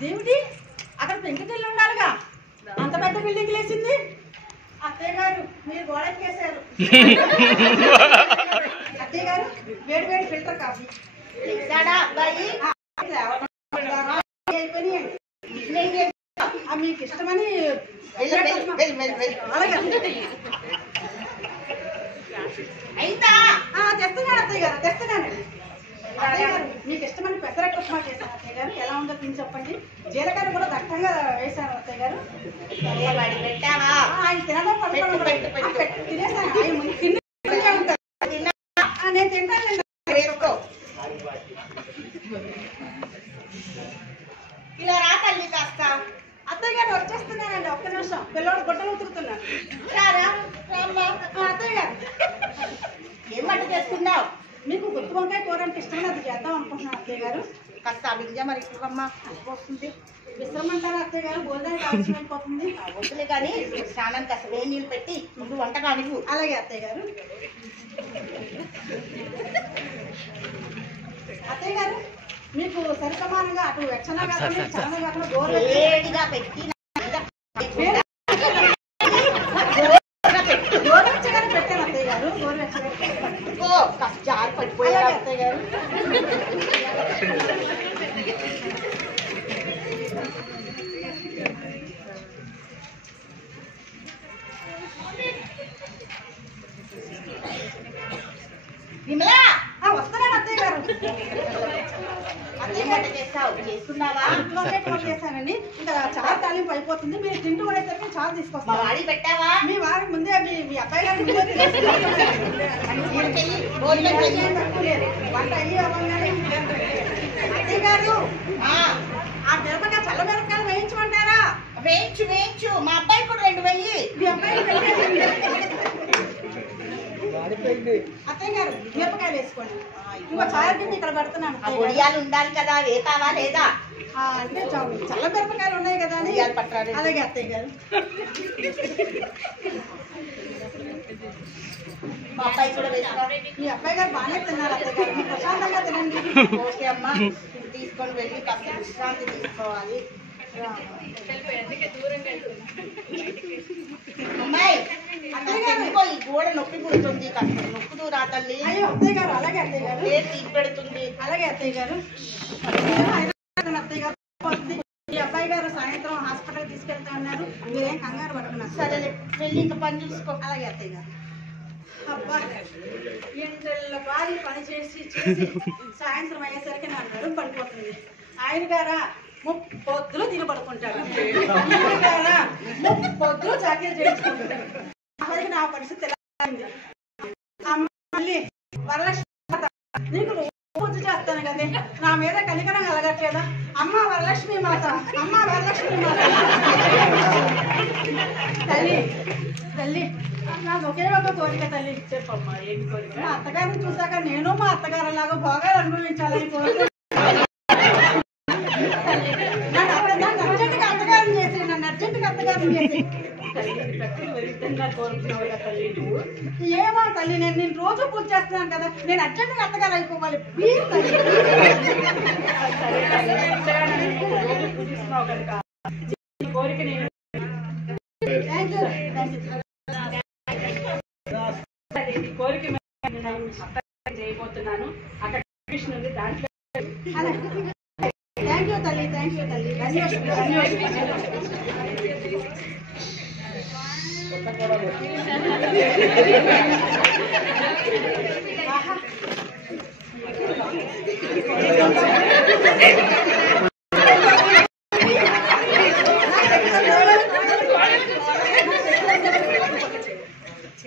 అదేమిటి అక్కడ పెంకుటిల్లు ఉండాలిగా, అంత పెద్ద బిల్డింగ్ లేసింది. అత్తయ్య గారు మీరు గోడెక్కేశారు. అత్తయ్య గారు వేడి వేడి ఫిల్టర్ కాఫీ అయిపోయినాయండి. మీకు ఇష్టమని తెస్తున్నాను అత్తయ్య గారు, తెస్తున్నానండి. అత్తయ్య గారు మీకు ఇష్టమని పెసరట్టు ఉప్మా చేశాను అత్తయ్య గారు, ఎలా ఉందో తిని చెప్పండి. జీలకర్ర కూడా దట్టంగా వేశాను అత్తయ్య గారు. ఆయన తినడం తినేసాను, నేను తింటానండి. ఇలా రా తల్లి కాస్త. అత్తయ్య గారు వచ్చేస్తున్నానండి, ఒక్క నిమిషం పిల్లవాడు గుడ్డలు ఉతుకుతున్నాను. అత్తయ్య గారు ఏం వంట చేస్తున్నావు? మీకు గుత్తి వంకాయ కూర అంటే ఇష్టం, అది చేద్దాం అనుకుంటున్నాను అత్తయ్య గారు. కాస్త అవింజ మరి ఇవ్వమ్మా, వస్తుంది. విశ్రమంటారా అత్తయ్య గారు? భోజనానికి ఆలస్యం అయిపోతుంది. వద్దులే కానీ స్నానానికి కాస్త వేడి నీళ్ళు పెట్టి ముందు వంట కానివ్వు. అలాగే అత్తయ్య గారు. అత్తయ్య గారు మీకు సరి సమానంగా అటు వెచ్చనా కాకుండా చాలా కాకుండా వేడిగా పెట్టి గోరువెచ్చగానే పెట్టాను అత్తయ్య గారు. గోరువెచ్చగా జారి పడిపోయారు అత్తయ్య గారు. వస్తున్నాను అత్తయ్య గారు. చేస్తున్నావా? చేశానండి, ఇంకా చాలా తాలింపు అయిపోతుంది. మీరు తింటూ పడేసరికి చాలా తీసుకొస్తాను. వాడి పెట్టావా? మీ వారి ముందే మీ అబ్బాయి గారి ముందే వంట అయ్యి అవ్వగానే అత్తయ్య గారు ఆ మిరపకాయ చల్ల మిరపకాయలు వేయించమంటారా? వేయించు వేయించు, మా అబ్బాయి కూడా 2 వెయ్యి. మీ అబ్బాయి అత్తయ్య గారు మిరపకాయలు వేసుకోండి. ఇంకో చాయ్ కింద ఇక్కడ పెడుతున్నాను. ఒడియాలు ఉండాలి కదా, వేతావా లేదా? అంటే చల్ల మిరపకాయలు ఉన్నాయి కదా అని. పట్టాలి. అలాగే అత్తయ్య గారు. మా అబ్బాయి కూడా వేస్తా. మీ అబ్బాయి గారు బాగానే తిన్నారు అత్తయ్య గారు, మీరు ప్రశాంతంగా తినండి. ఓకే అమ్మా, తీసుకొని వెళ్ళి కాస్త విశ్రాంతి తీసుకోవాలి. అమ్మాయి అందుకో ఈ గోడ నొప్పి పుడుతుంది, కాస్త నొప్పుదు రా తల్లి. అయ్యో అత్తయ్య గారు. అలాగే అత్తయ్య గారు. తీసి పెడుతుంది. అలాగే అత్తయ్య గారు. అత్తయ్య గారు మీ అబ్బాయి గారు సాయంత్రం హాస్పిటల్ తీసుకెళ్తా ఉన్నారు, మీరేం కంగారు పడుతున్నారు. సరే వెళ్ళి ఇంకా పని చూసుకో. అలాగే అత్తయ్య గారు. అబ్బా ఇంట్లో బాగా పని చేసి సాయంత్రం అయ్యేసరికి నా నడుము పడిపోతుంది. ఆయన గారా పొద్దులు తిని పడుకుంటాడు, పొద్దులు చాకరీ చేయించుకుంటాడు. అప్పటికి నా పరిస్థితి ఎలా అయింది. మళ్ళీ వరలక్ష్మి నీకు పూజ చేస్తాను కదే, నా మీద కనికరం కలగట్లేదా? అమ్మ వరలక్ష్మి మాత, అమ్మ వరలక్ష్మి మాత. తల్లి తల్లి నాకు ఒకే ఒక కోరిక తల్లి. చెప్పమ్మా, ఏం కోరిక? మా అత్తగారిని చూసాక నేను మా అత్తగారు లాగా భోగాలు అనుభవించాలని కోరిక. నన్ను అర్జెంటుగా అత్తగారిని చేసి, నన్ను అర్జెంటుగా అత్తగారిని చేసి. ఏమో తల్లి, నేను రోజు పూజ చేస్తున్నాను కదా, నేను అర్జెంటుగా అత్తగారు అయిపోవాలి. ప్లీజ్ తల్లి. కోరిక నేను కోరిక చేయబోతున్నాను. అక్కడ ఉంది, దాంట్లో థ్యాంక్ యూ తల్లి, థ్యాంక్ యూ తల్లి.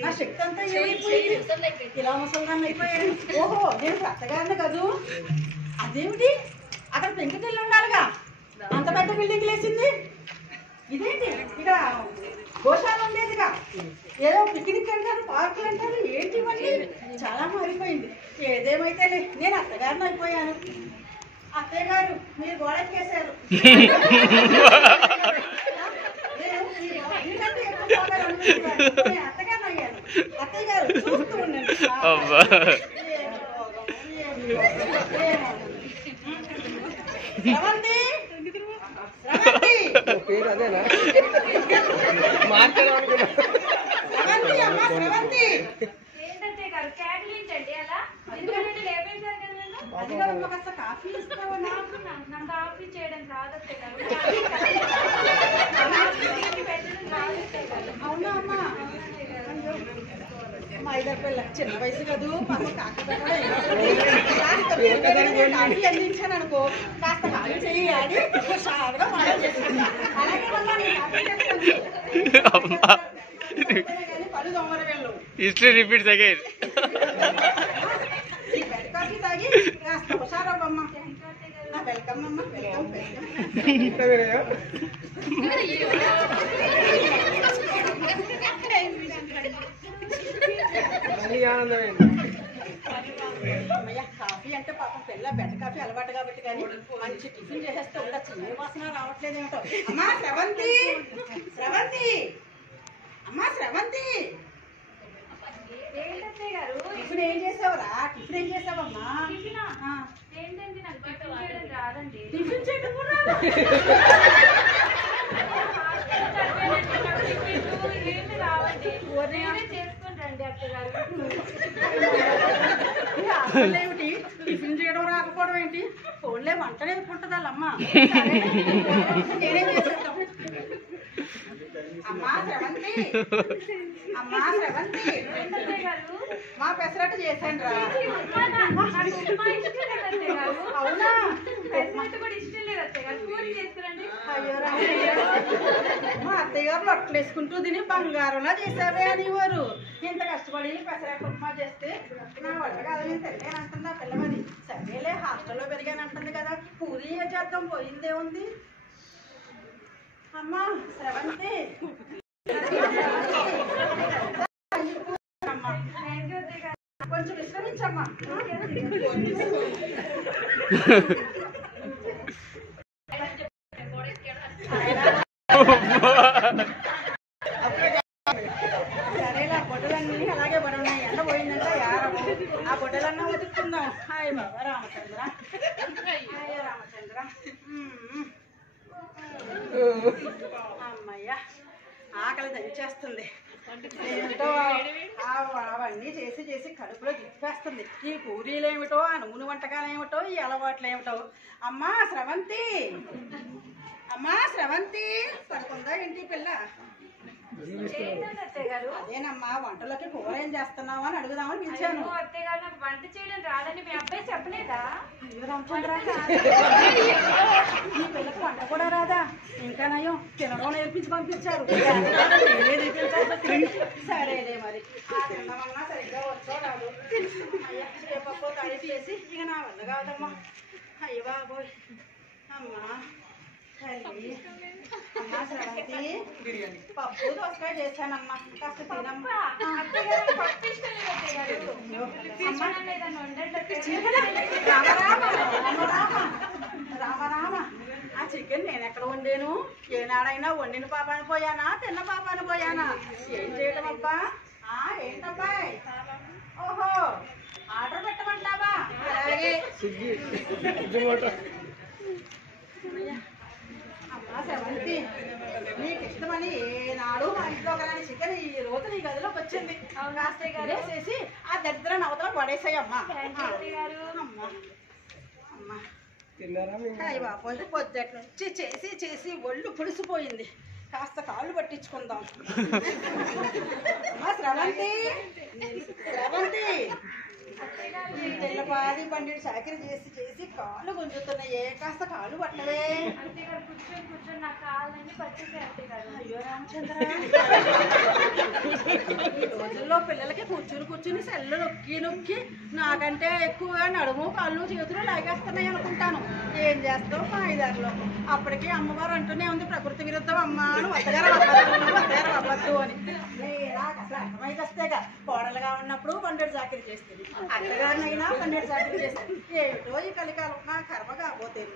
నా శక్తి అంతా ఏమైపోయింది, ఇలా ముసల్దాన్ని అయిపోయాను. ఓహో నేను అత్తగారిని కదూ. అదేమిటి అక్కడ పెంకుటిల్లు ఉండాలిగా, అంత పెద్ద బిల్డింగ్ లేసింది. ఇదేంటి ఇక్కడ గోశాల ఉండేదిగా, ఏదో పిక్నిక్ అంటారు, పార్కులు అంటారు, ఏంటి ఇవన్నీ చాలా మారిపోయింది. ఏదేమైతే నేను అత్తగారిని అయిపోయాను. అత్తయ్య గారు మీరు గోడెక్కేశారు. అత్తగారిని అయ్యాను. అత్తయ్య గారు చూస్తూ ఉండండి. అదేనా మార్కెట్ అనుకున్నా. స్రవంతి అమ్మ స్రవంతి ఏంటంటే గారు క్యాటలించండి అలా ఎందుకంటే లేపేశారు కదా నన్ను. అది కాదమ్మా, కాస్త కాఫీ ఇస్తావా? నాకు కాఫీ చేయడం రాదత్తే గారు. పెట్టడం రాదత్తే గారు. అవునా అమ్మా? మా ఐదారు పిల్ల చిన్న వయసు కదూ, పాప కాకపోతే కాఫీ అందించాను అనుకో, కాస్త కాఫీ చెయ్యి ఆడి హుషారుగా మాటలు చేసుకుంటా. అలాగే వల్ల నేను కాఫీ చేస్తాను. కానీ పళ్ళు దొంగల వెళ్ళు. History repeats again. ఈ బెడ్ కాఫీ తాగి కాస్త హుషారవ్వమ్మా. వెల్కమ్ అమ్మ, వెల్కమ్ వెల్కమ్. అమ్మయ్య, కాఫీ అంటే పాపం పిల్ల బెడ్ కాఫీ అలవాటు కాబట్టి కానీ మంచి టిఫిన్ చేసేస్తే ఉండొచ్చు. ఏ వాసన రావట్లేదు ఏమిటో. అమ్మా స్రవంతి, స్రవంతి, అమ్మా స్రవంతి, ఏంటత్తే గారు? టిఫిన్ ఏం చేసావురా? టిఫిన్ ఏం చేసావమ్మా? టిఫినా? ఆ, ఏంటంటే నాకు టిఫిన్ చేయడం రాదండి. టిఫిన్ చేయడం కూడా రాదా? ఏమి రావండి. నేనే చేసుకుంటాండి అత్తగారు. ఈ ఆటలు ఏమిటి? టిఫిన్ చేయడం రాకపోవడం ఏంటి? ఫోన్లే వంట నేర్పుకుంటుంది వాళ్ళమ్మ. నేనేం చేసేస్తాం? అమ్మా స్రవంతి, అమ్మా స్రవంతి, ఏంటత్తే గారు? మా పెసరట్టు చేశాను రా. నాకు ఉప్మా ఇష్టం లేదు అత్తయ్య గారు. అవునా? పెసరట్టు కూడా ఇష్టం లేదు అత్తయ్య గారు. పూరి చేసుకురండి. అయ్యో రామయ్య, మా అత్తయ్య గారు లొట్టలు వేసుకుంటూ తిని బంగారంలా చేసావే అనేవారు. ఇంత కష్టపడి పెసరట్టు ఉప్మా చేస్తే నా వల్ల కాదు, నేను తెలియనంటున్నా పిల్లమది. సరేలే, హాస్టల్లో పెరిగానంటుంది కదా, పూరి చేద్దాం, పోయిందే ఉంది. అమ్మా స్రవంతి, అమ్మా థ్యాంక్ యూ అత్తయ్య గారు. కొంచెం విశ్రమించమ్మా. సరేలా, బొడ్డలన్నీ అలాగే పడున్నాయి. ఎండ పోయిందంటే యారము. ఆ బొడ్డలన్నా ఉతుక్కుందాం. హాయ్ బాబా రామచంద్ర, హాయ్ రామచంద్ర. అమ్మయ్య, ఆకలి దంచేస్తుంది. ఏమిటో అవన్నీ చేసి చేసి కడుపులో దిప్పేస్తుంది. ఈ పూరీలు ఏమిటో, ఆ నూనె వంటకాలు ఏమిటో, ఈ అలవాట్లు ఏమిటో. అమ్మా స్రవంతి, అమ్మా స్రవంతి, పడుకుందా ఏంటి పిల్ల? ఏంటండి అత్తయ్య గారు? అదేనమ్మా, వంటలోకి కూర ఏం చేస్తున్నావు అని అడుగుదామని పిలిచాను. అయ్యో అత్తయ్య గారు, నాకు వంట చేయడం రాదని మీ అబ్బాయి చెప్పలేదా? అయ్యో రామచంద్ర, ఈ పిల్లకి వంట కూడా రాదా? ఇంకా నయం, తినడం నేర్పించి పంపించారు. సరేలే మరి, ఆ తిన్నమన్నా సరిగ్గా వచ్చో రాదు. అయ్యా, రేపప్పో తడి చేసి ఇక నా వల్ల కాదమ్మా. అయ్య బాబోయ్, అమ్మా తల్లి. అమ్మా స్రవంతి, పప్పు దోసకాయ చేశానమ్మా, కాస్త తినమ్మా. అత్తయ్య గారు, నాకు పప్పు ఇష్టం లేదు అత్తయ్య గారు. అమ్మ నన్ను ఏదైనా వండండి అత్తయ్య గారు. రామ, ఆ చికెన్ నేను ఎక్కడ వండాను? ఏనాడైనా వండిన పాపాన్ని పోయానా, తిన్న పాపాన్ని పోయానా? ఏం చేయడం అబ్బా? ఏంటబ్బాయ్? ఓహో, ఆర్డర్ పెట్టమంటావా? అలాగే. అమ్మా స్రవంతి, నీకు ఇష్టమని ఏనాడు మా ఇంట్లో ఒకలాంటి చికెన్ ఈ రోజు నీ గదిలోకి వచ్చింది. కాస్తయ్య గారు వేసేసి ఆ దరిద్ర నవతలో పడేసాయమ్మా. అత్తయ్య గారు. అమ్మా అమ్మా, అయ్య బాబోయ్, పొద్దుటి నుంచి చేసి చేసి ఒళ్ళు పులిసిపోయింది. కాస్త కాళ్ళు పట్టించుకుందాం. అమ్మా స్రవంతి, స్రవంతి, ఈ తెల్లపాది పండిట్ చాకరీ చేసి చేసి కాళ్ళు గుంజుతున్నాయే, కాస్త కాళ్ళు పట్టవే. అత్తయ్య గారు, కూర్చొని కూర్చొని నా కాళ్ళన్నీ పట్టేసాయి అత్తయ్య గారు. అయ్యో రామచంద్ర, ఈ రోజుల్లో పిల్లలకి కూర్చుని కూర్చుని సెల్లు నొక్కి నొక్కి నాకంటే ఎక్కువగా నడుము కాళ్ళు చేతులు లాగేస్తున్నాయి అనుకుంటాను. ఏం చేస్తావు మా ఐదారులో? అప్పటికి అమ్మవారు అంటూనే ఉంది, ప్రకృతి విరుద్ధం అమ్మా అని, అత్తగారు అవ్వద్దు అని. నాకు అసలు అర్థమైతే వస్తేగా, కోడలుగా ఉన్నప్పుడు పండుగ చాకరీ చేస్తుంది, అత్తగారినైనా పండుగ చాకరీ చేస్తుంది. ఏమిటో ఈ కలికాలం, నా కర్మ కాబోతుంది.